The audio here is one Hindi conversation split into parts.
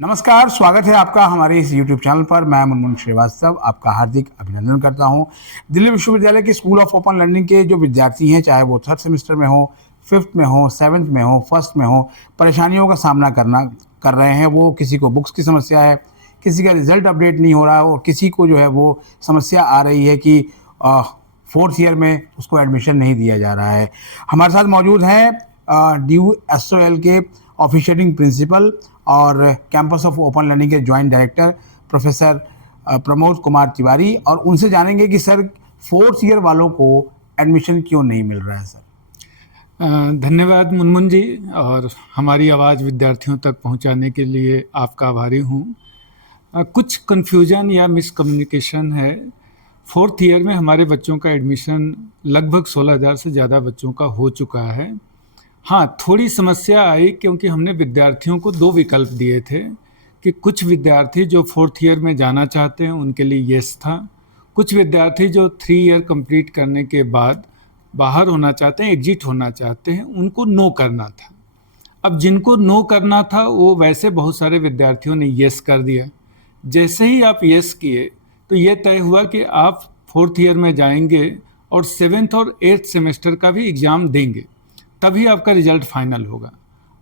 नमस्कार, स्वागत है आपका हमारे इस YouTube चैनल पर। मैं मुनमुन श्रीवास्तव आपका हार्दिक अभिनंदन करता हूं। दिल्ली विश्वविद्यालय के स्कूल ऑफ ओपन लर्निंग के जो विद्यार्थी हैं, चाहे वो थर्ड सेमेस्टर में हो, फिफ्थ में हो, सेवन्थ में हो, फर्स्ट में हो, परेशानियों का सामना कर रहे हैं। वो किसी को बुक्स की समस्या है, किसी का रिजल्ट अपडेट नहीं हो रहा है और किसी को जो है वो समस्या आ रही है कि फोर्थ ईयर में उसको एडमिशन नहीं दिया जा रहा है। हमारे साथ मौजूद हैं DU-SOL के ऑफिशियलिंग प्रिंसिपल और कैंपस ऑफ ओपन लर्निंग के joint director professor Pramod Kumar Tiwari, और उनसे जानेंगे कि सर फोर्थ ईयर वालों को एडमिशन क्यों नहीं मिल रहा है। सर धन्यवाद मुनमुन जी, और हमारी आवाज़ विद्यार्थियों तक पहुंचाने के लिए आपका आभारी हूं। कुछ कन्फ्यूजन या मिसकम्युनिकेशन है। फोर्थ ईयर में हमारे बच्चों का एडमिशन लगभग 16,000 से ज़्यादा बच्चों का हो चुका है। हाँ, थोड़ी समस्या आई क्योंकि हमने विद्यार्थियों को 2 विकल्प दिए थे कि कुछ विद्यार्थी जो फोर्थ ईयर में जाना चाहते हैं उनके लिए येस था, कुछ विद्यार्थी जो 3 ईयर कंप्लीट करने के बाद बाहर होना चाहते हैं, एग्जिट होना चाहते हैं, उनको नो करना था। अब जिनको नो करना था वो वैसे बहुत सारे विद्यार्थियों ने येस कर दिया। जैसे ही आप येस किए तो ये तय हुआ कि आप फोर्थ ईयर में जाएंगे और 7th और 8th सेमेस्टर का भी एग्ज़ाम देंगे, तभी आपका रिजल्ट फाइनल होगा।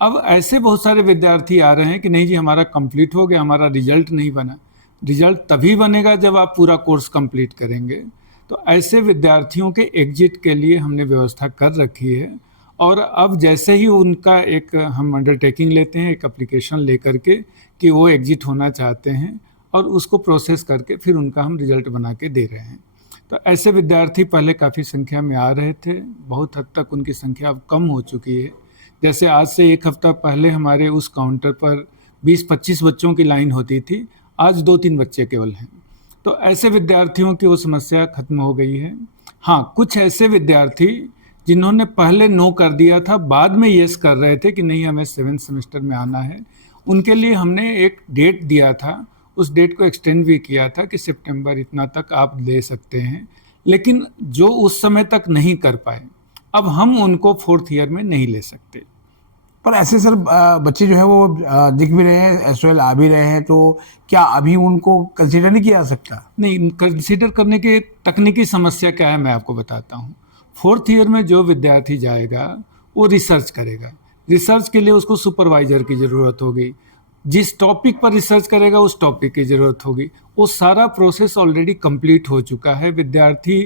अब ऐसे बहुत सारे विद्यार्थी आ रहे हैं कि नहीं जी, हमारा कंप्लीट हो गया, हमारा रिजल्ट नहीं बना। रिजल्ट तभी बनेगा जब आप पूरा कोर्स कंप्लीट करेंगे। तो ऐसे विद्यार्थियों के एग्जिट के लिए हमने व्यवस्था कर रखी है, और अब जैसे ही उनका एक हम अंडरटेकिंग लेते हैं, एक एप्लीकेशन लेकर के कि वो एग्जिट होना चाहते हैं, और उसको प्रोसेस करके फिर उनका हम रिजल्ट बना के दे रहे हैं। तो ऐसे विद्यार्थी पहले काफ़ी संख्या में आ रहे थे, बहुत हद तक उनकी संख्या अब कम हो चुकी है। जैसे आज से 1 हफ्ता पहले हमारे उस काउंटर पर 20-25 बच्चों की लाइन होती थी, आज 2-3 बच्चे केवल हैं। तो ऐसे विद्यार्थियों की वो समस्या खत्म हो गई है। हाँ, कुछ ऐसे विद्यार्थी जिन्होंने पहले नो कर दिया था, बाद में येस कर रहे थे कि नहीं हमें 7th सेमेस्टर में आना है, उनके लिए हमने एक डेट दिया था। उस डेट को एक्सटेंड भी किया था कि सितंबर इतना तक आप ले सकते हैं, लेकिन जो उस समय तक नहीं कर पाए, अब हम उनको फोर्थ ईयर में नहीं ले सकते। पर ऐसे सर बच्चे जो है वो दिख भी रहे हैं, SOL आ भी रहे हैं, तो क्या अभी उनको कंसीडर नहीं किया जा सकता? नहीं, कंसीडर करने की तकनीकी समस्या क्या है मैं आपको बताता हूँ। फोर्थ ईयर में जो विद्यार्थी जाएगा वो रिसर्च करेगा। रिसर्च के लिए उसको सुपरवाइजर की ज़रूरत होगी। जिस टॉपिक पर रिसर्च करेगा उस टॉपिक की ज़रूरत होगी। वो सारा प्रोसेस ऑलरेडी कंप्लीट हो चुका है। विद्यार्थी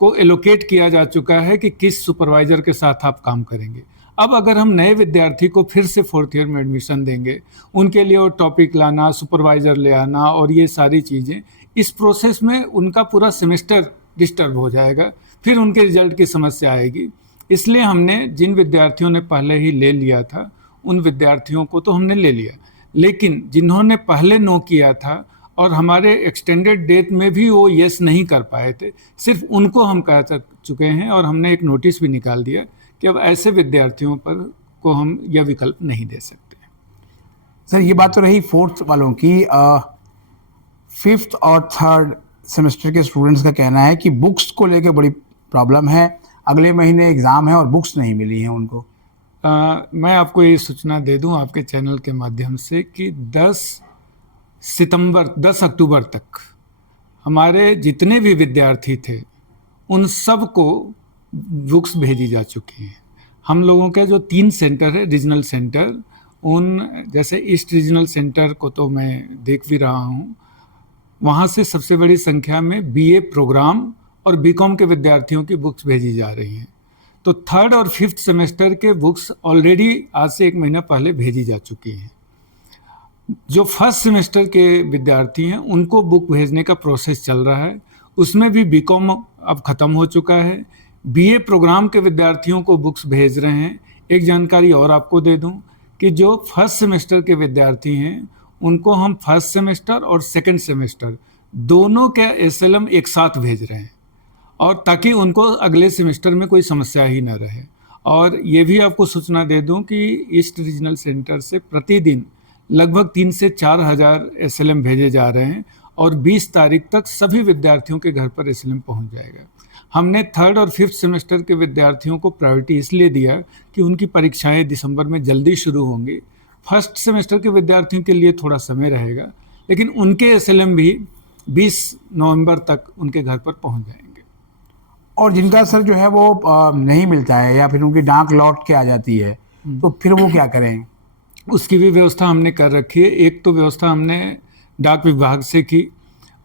को एलोकेट किया जा चुका है कि किस सुपरवाइज़र के साथ आप काम करेंगे। अब अगर हम नए विद्यार्थी को फिर से फोर्थ ईयर में एडमिशन देंगे, उनके लिए वो टॉपिक लाना, सुपरवाइज़र ले आना और ये सारी चीज़ें, इस प्रोसेस में उनका पूरा सेमेस्टर डिस्टर्ब हो जाएगा, फिर उनके रिजल्ट की समस्या आएगी। इसलिए हमने जिन विद्यार्थियों ने पहले ही ले लिया था उन विद्यार्थियों को तो हमने ले लिया, लेकिन जिन्होंने पहले नो किया था और हमारे एक्सटेंडेड डेट में भी वो येस नहीं कर पाए थे, सिर्फ उनको हम कह चुके हैं और हमने एक नोटिस भी निकाल दिया कि अब ऐसे विद्यार्थियों पर को हम यह विकल्प नहीं दे सकते। सर ये बात तो रही फोर्थ वालों की। फिफ्थ और थर्ड सेमेस्टर के स्टूडेंट्स का कहना है कि बुक्स को लेकर बड़ी प्रॉब्लम है, अगले महीने एग्ज़ाम है और बुक्स नहीं मिली हैं उनको। मैं आपको ये सूचना दे दूं आपके चैनल के माध्यम से कि 10 अक्टूबर तक हमारे जितने भी विद्यार्थी थे उन सब को बुक्स भेजी जा चुकी हैं। हम लोगों के जो 3 सेंटर है, रीजनल सेंटर, उन जैसे ईस्ट रीजनल सेंटर को तो मैं देख भी रहा हूँ, वहाँ से सबसे बड़ी संख्या में BA प्रोग्राम और BCom के विद्यार्थियों की बुक्स भेजी जा रही हैं। तो थर्ड और फिफ्थ सेमेस्टर के बुक्स ऑलरेडी आज से 1 महीना पहले भेजी जा चुकी हैं। जो फर्स्ट सेमेस्टर के विद्यार्थी हैं उनको बुक भेजने का प्रोसेस चल रहा है, उसमें भी BCom अब ख़त्म हो चुका है। BA प्रोग्राम के विद्यार्थियों को बुक्स भेज रहे हैं। एक जानकारी और आपको दे दूं कि जो फर्स्ट सेमेस्टर के विद्यार्थी हैं उनको हम फर्स्ट सेमेस्टर और सेकंड सेमेस्टर दोनों के SLM एक साथ भेज रहे हैं, और ताकि उनको अगले सेमेस्टर में कोई समस्या ही ना रहे। और ये भी आपको सूचना दे दूं कि ईस्ट रीजनल सेंटर से प्रतिदिन लगभग 3 से 4 हज़ार SLM भेजे जा रहे हैं, और 20 तारीख तक सभी विद्यार्थियों के घर पर SLM पहुंच जाएगा। हमने थर्ड और फिफ्थ सेमेस्टर के विद्यार्थियों को प्रायोरिटी इसलिए दिया कि उनकी परीक्षाएं दिसंबर में जल्दी शुरू होंगी। फर्स्ट सेमेस्टर के विद्यार्थियों के लिए थोड़ा समय रहेगा, लेकिन उनके एसएलएम भी 20 नवंबर तक उनके घर पर पहुंच जाएंगे। और जिनका सर जो है वो नहीं मिलता है या फिर उनकी डाक लौट के आ जाती है, तो फिर वो क्या करें? उसकी भी व्यवस्था हमने कर रखी है। एक तो व्यवस्था हमने डाक विभाग से की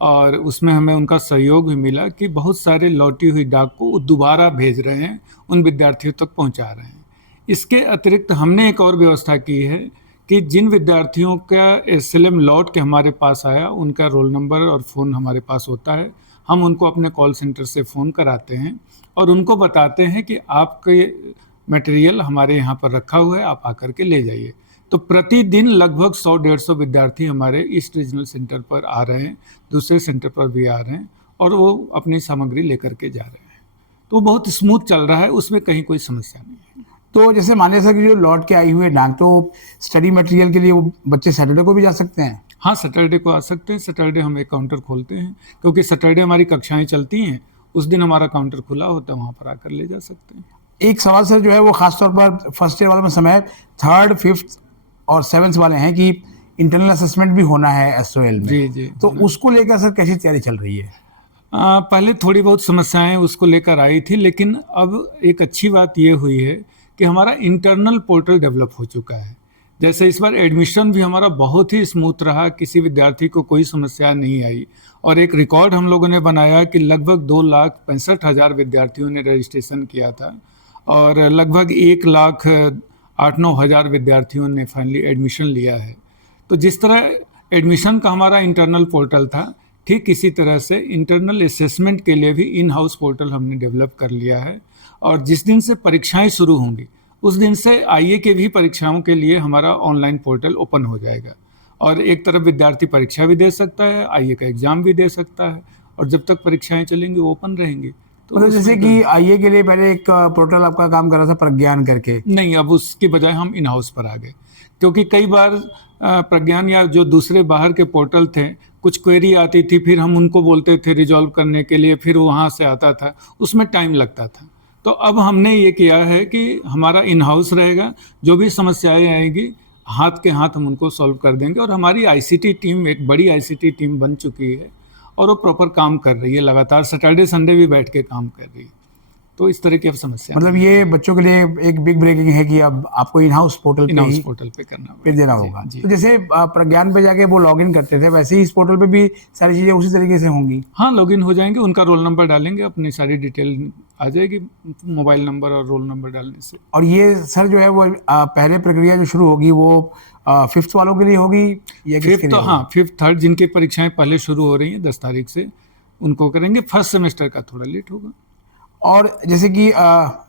और उसमें हमें उनका सहयोग भी मिला कि बहुत सारे लौटी हुई डाक को दोबारा भेज रहे हैं, उन विद्यार्थियों तक पहुंचा रहे हैं। इसके अतिरिक्त हमने एक और व्यवस्था की है कि जिन विद्यार्थियों का एसएलएम लौट के हमारे पास आया, उनका रोल नंबर और फ़ोन हमारे पास होता है, हम उनको अपने कॉल सेंटर से फ़ोन कराते हैं और उनको बताते हैं कि आपके मटेरियल हमारे यहाँ पर रखा हुआ है, आप आकर के ले जाइए। तो प्रतिदिन लगभग 100-150 विद्यार्थी हमारे ईस्ट रीजनल सेंटर पर आ रहे हैं, दूसरे सेंटर पर भी आ रहे हैं और वो अपनी सामग्री लेकर के जा रहे हैं। तो बहुत स्मूथ चल रहा है, उसमें कहीं कोई समस्या नहीं है। तो जैसे मान लीजिए सर कि जो लौट के आई हुई है डाक, तो स्टडी मटेरियल के लिए वो बच्चे सैटरडे को भी जा सकते हैं? हाँ, सैटरडे को आ सकते हैं। सैटरडे हम एक काउंटर खोलते हैं, क्योंकि सैटरडे हमारी कक्षाएं चलती हैं, उस दिन हमारा काउंटर खुला होता है, वहाँ पर आकर ले जा सकते हैं। एक सवाल सर जो है वो खासतौर पर फर्स्ट ईयर वालों में समय 3rd, 5th और 7th वाले हैं कि इंटरनल असेसमेंट भी होना है एसओएल में। जी जी। तो उसको लेकर सर कैसी तैयारी चल रही है? पहले थोड़ी बहुत समस्याएं उसको लेकर आई थी, लेकिन अब एक अच्छी बात ये हुई है कि हमारा इंटरनल पोर्टल डेवलप हो चुका है। जैसे इस बार एडमिशन भी हमारा बहुत ही स्मूथ रहा, किसी विद्यार्थी को कोई समस्या नहीं आई और एक रिकॉर्ड हम लोगों ने बनाया कि लगभग 2,65,000 विद्यार्थियों ने रजिस्ट्रेशन किया था और लगभग 1,08,9,000 विद्यार्थियों ने फाइनली एडमिशन लिया है। तो जिस तरह एडमिशन का हमारा इंटरनल पोर्टल था, ठीक इसी तरह से इंटरनल असेसमेंट के लिए भी इन हाउस पोर्टल हमने डेवलप कर लिया है और जिस दिन से परीक्षाएं शुरू होंगी उस दिन से आईए के भी परीक्षाओं के लिए हमारा ऑनलाइन पोर्टल ओपन हो जाएगा और एक तरफ विद्यार्थी परीक्षा भी दे सकता है, आईए का एग्जाम भी दे सकता है और जब तक परीक्षाएं चलेंगी वो ओपन रहेंगी। तो मतलब जैसे कि आईए के लिए पहले एक पोर्टल आपका काम कर रहा था प्रज्ञान करके, नहीं, अब उसके बजाय हम इन हाउस पर आ गए, क्योंकि कई बार प्रज्ञान या जो दूसरे बाहर के पोर्टल थे, कुछ क्वेरी आती थी, फिर हम उनको बोलते थे रिजॉल्व करने के लिए, फिर वहाँ से आता था, उसमें टाइम लगता था। तो अब हमने ये किया है कि हमारा इन हाउस रहेगा, जो भी समस्याएं आएंगी हाथ के हाथ हम उनको सॉल्व कर देंगे और हमारी आईसीटी टीम एक बड़ी आईसीटी टीम बन चुकी है और वो प्रॉपर काम कर रही है, लगातार सैटरडे संडे भी बैठ के काम कर रही है। तो इस तरह की अब समस्या मतलब ये बच्चों के लिए एक बिग ब्रेकिंग है कि अब आपको इन हाउस पोर्टल पे करना पे देना होगा। तो जैसे प्रज्ञान पे जाके वो लॉगिन करते थे, वैसे ही इस पोर्टल पे भी सारी चीजें उसी तरीके से होंगी? हाँ, लॉगिन हो जाएंगे, उनका रोल नंबर डालेंगे, अपनी सारी डिटेल आ जाएगी मोबाइल नंबर और रोल नंबर डालने से। और ये सर जो है वो पहले प्रक्रिया जो शुरू होगी वो 5th वालों के लिए होगी या किसके लिए? हाँ, 5th 3rd जिनकी परीक्षाएं पहले शुरू हो रही हैं 10 तारीख से, उनको करेंगे। फर्स्ट सेमेस्टर का थोड़ा लेट होगा। और जैसे कि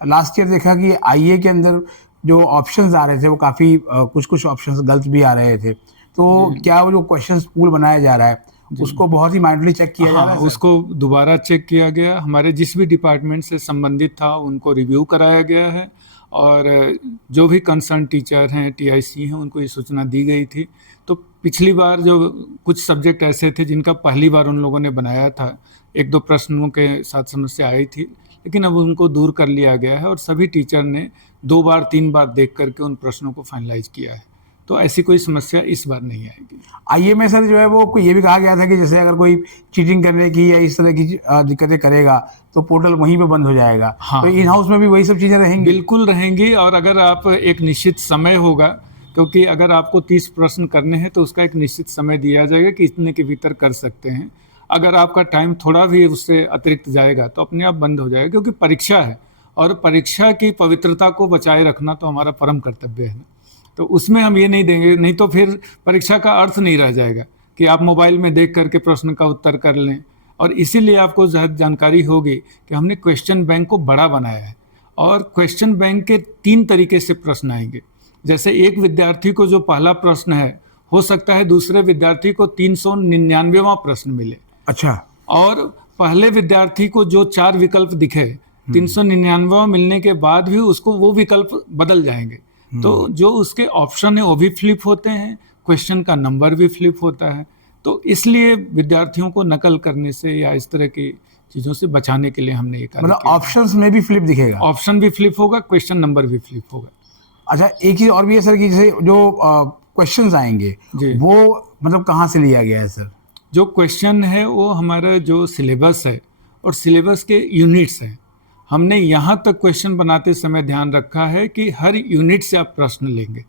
लास्ट ईयर देखा कि आईए के अंदर जो ऑप्शंस आ रहे थे वो काफ़ी कुछ ऑप्शंस गलत भी आ रहे थे, तो क्या वो जो क्वेश्चंस पूल बनाया जा रहा है उसको बहुत ही माइंडली चेक किया जा रहा है? उसको दोबारा चेक किया गया, हमारे जिस भी डिपार्टमेंट से संबंधित था उनको रिव्यू कराया गया है और जो भी कंसर्न टीचर हैं, टीआईसी हैं, उनको ये सूचना दी गई थी। तो पिछली बार जो कुछ सब्जेक्ट ऐसे थे जिनका पहली बार उन लोगों ने बनाया था, 1-2 प्रश्नों के साथ समस्या आई थी, लेकिन अब उनको दूर कर लिया गया है और सभी टीचर ने 2 बार 3 बार देख करके उन प्रश्नों को फाइनलाइज किया है। तो ऐसी कोई समस्या इस बार नहीं आएगी। आईए में सर जो है वो ये भी कहा गया था कि जैसे अगर कोई चीटिंग करने की या इस तरह की दिक्कतें करेगा तो पोर्टल वहीं पे बंद हो जाएगा। हाँ, तो इन हाउस में भी वही सब चीज़ें रहेंगी? बिल्कुल रहेंगी। और अगर आप एक निश्चित समय होगा, क्योंकि अगर आपको 30 प्रश्न करने हैं तो उसका एक निश्चित समय दिया जाएगा कि इतने के भीतर कर सकते हैं। अगर आपका टाइम थोड़ा भी उससे अतिरिक्त जाएगा तो अपने आप बंद हो जाएगा, क्योंकि परीक्षा है और परीक्षा की पवित्रता को बचाए रखना तो हमारा परम कर्तव्य है। तो उसमें हम ये नहीं देंगे, नहीं तो फिर परीक्षा का अर्थ नहीं रह जाएगा कि आप मोबाइल में देख करके प्रश्न का उत्तर कर लें। और इसीलिए आपको जानकारी होगी कि हमने क्वेश्चन बैंक को बड़ा बनाया है और क्वेश्चन बैंक के 3 तरीके से प्रश्न आएंगे। जैसे एक विद्यार्थी को जो पहला प्रश्न है, हो सकता है दूसरे विद्यार्थी को 399वां प्रश्न मिले। अच्छा। और पहले विद्यार्थी को जो 4 विकल्प दिखे, 399वां मिलने के बाद भी उसको वो विकल्प बदल जाएंगे। तो जो उसके ऑप्शन है वो भी फ्लिप होते हैं, क्वेश्चन का नंबर भी फ्लिप होता है। तो इसलिए विद्यार्थियों को नकल करने से या इस तरह की चीज़ों से बचाने के लिए हमने ये कहा। मतलब ऑप्शंस में भी फ्लिप दिखेगा? ऑप्शन भी फ्लिप होगा, क्वेश्चन नंबर भी फ्लिप होगा। अच्छा, एक चीज़ और भी है सर कि जैसे जो क्वेश्चंस आएंगे जी। वो मतलब कहाँ से लिया गया है सर? जो क्वेश्चन है वो हमारा जो सिलेबस है और सिलेबस के यूनिट्स हैं, हमने यहाँ तक क्वेश्चन बनाते समय ध्यान रखा है कि हर यूनिट से आप प्रश्न लेंगे।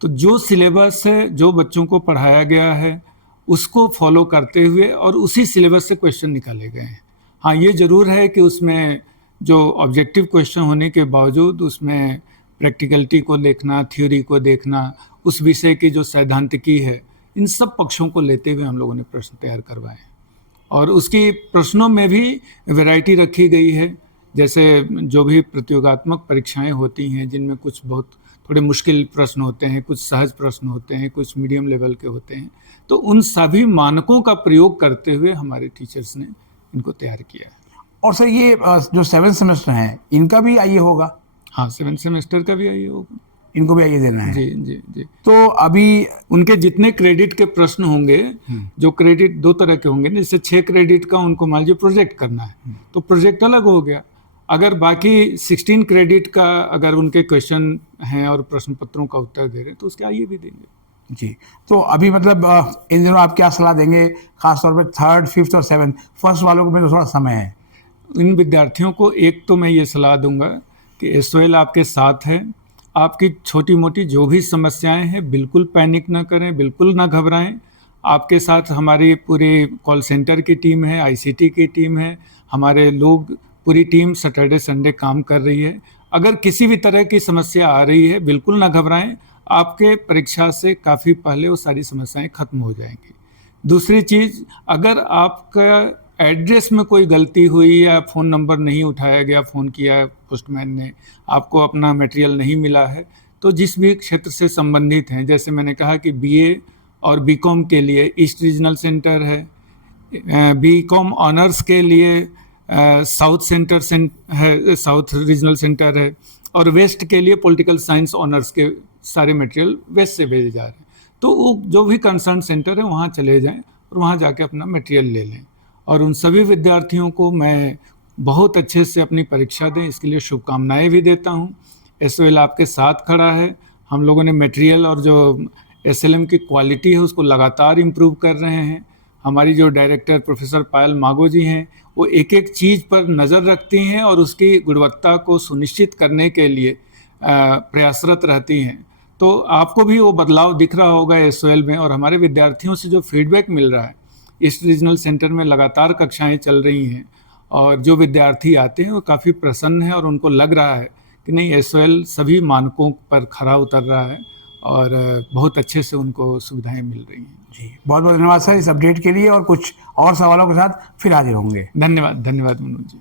तो जो सिलेबस है, जो बच्चों को पढ़ाया गया है, उसको फॉलो करते हुए और उसी सिलेबस से क्वेश्चन निकाले गए हैं। हाँ, ये ज़रूर है कि उसमें जो ऑब्जेक्टिव क्वेश्चन होने के बावजूद उसमें प्रैक्टिकलिटी को देखना, थ्योरी को देखना, उस विषय की जो सैद्धांतिकी है, इन सब पक्षों को लेते हुए हम लोगों ने प्रश्न तैयार करवाए हैं। और उसकी प्रश्नों में भी वैरायटी रखी गई है। जैसे जो भी प्रतियोगात्मक परीक्षाएं होती हैं जिनमें कुछ बहुत थोड़े मुश्किल प्रश्न होते हैं, कुछ सहज प्रश्न होते हैं, कुछ मीडियम लेवल के होते हैं, तो उन सभी मानकों का प्रयोग करते हुए हमारे टीचर्स ने इनको तैयार किया है। और सर ये जो 7 सेमेस्टर हैं इनका भी आईए होगा? हाँ, 7 सेमेस्टर का भी आईए होगा। इनको भी आईए देना है? जी जी जी। तो अभी उनके जितने क्रेडिट के प्रश्न होंगे, जो क्रेडिट 2 तरह के होंगे, जैसे 6 क्रेडिट का उनको मान लीजिए प्रोजेक्ट करना है तो प्रोजेक्ट अलग हो गया। अगर बाकी 16 क्रेडिट का अगर उनके क्वेश्चन हैं और प्रश्न पत्रों का उत्तर दे रहे हैं तो उसके आईए भी देंगे। जी। तो अभी मतलब इन दिनों आप क्या सलाह देंगे खासतौर पे 3rd, 5th और 7th फर्स्ट वालों को भी तो थोड़ा समय है? इन विद्यार्थियों को एक तो मैं ये सलाह दूंगा कि एसओएल आपके साथ है। आपकी छोटी मोटी जो भी समस्याएं हैं बिल्कुल पैनिक ना करें, बिल्कुल ना घबराएं। आपके साथ हमारी पूरी कॉल सेंटर की टीम है, आईसीटी की टीम है, हमारे लोग, पूरी टीम सैटरडे संडे काम कर रही है। अगर किसी भी तरह की समस्या आ रही है बिल्कुल ना घबराएं। आपके परीक्षा से काफ़ी पहले वो सारी समस्याएं खत्म हो जाएंगी। दूसरी चीज़, अगर आपका एड्रेस में कोई गलती हुई या फ़ोन नंबर नहीं उठाया गया, फ़ोन किया पोस्टमैन ने, आपको अपना मटेरियल नहीं मिला है, तो जिस भी क्षेत्र से संबंधित हैं, जैसे मैंने कहा कि बीए और बीकॉम के लिए ईस्ट रीजनल सेंटर है, बीकॉम ऑनर्स के लिए साउथ है, साउथ रीजनल सेंटर है, और वेस्ट के लिए पॉलिटिकल साइंस ऑनर्स के सारे मटेरियल वेस्ट से भेजे जा रहे हैं। तो वो जो भी कंसर्न सेंटर है वहाँ चले जाएं और वहाँ जाके अपना मटेरियल ले लें। और उन सभी विद्यार्थियों को मैं बहुत अच्छे से अपनी परीक्षा दें इसके लिए शुभकामनाएं भी देता हूं। एसओएल आपके साथ खड़ा है। हम लोगों ने मटेरियल और जो एसएलएम की क्वालिटी है उसको लगातार इम्प्रूव कर रहे हैं। हमारी जो डायरेक्टर प्रोफेसर पायल मागो जी हैं वो एक एक चीज़ पर नज़र रखती हैं और उसकी गुणवत्ता को सुनिश्चित करने के लिए प्रयासरत रहती हैं। तो आपको भी वो बदलाव दिख रहा होगा एसओएल में, और हमारे विद्यार्थियों से जो फीडबैक मिल रहा है, ईस्ट रीजनल सेंटर में लगातार कक्षाएं चल रही हैं और जो विद्यार्थी आते हैं वो काफ़ी प्रसन्न हैं और उनको लग रहा है कि नहीं, एसओएल सभी मानकों पर खरा उतर रहा है और बहुत अच्छे से उनको सुविधाएं मिल रही हैं। जी, बहुत बहुत धन्यवाद सर इस अपडेट के लिए, और कुछ और सवालों के साथ फिर हाजिर होंगे। धन्यवाद, धन्यवाद मनोज जी।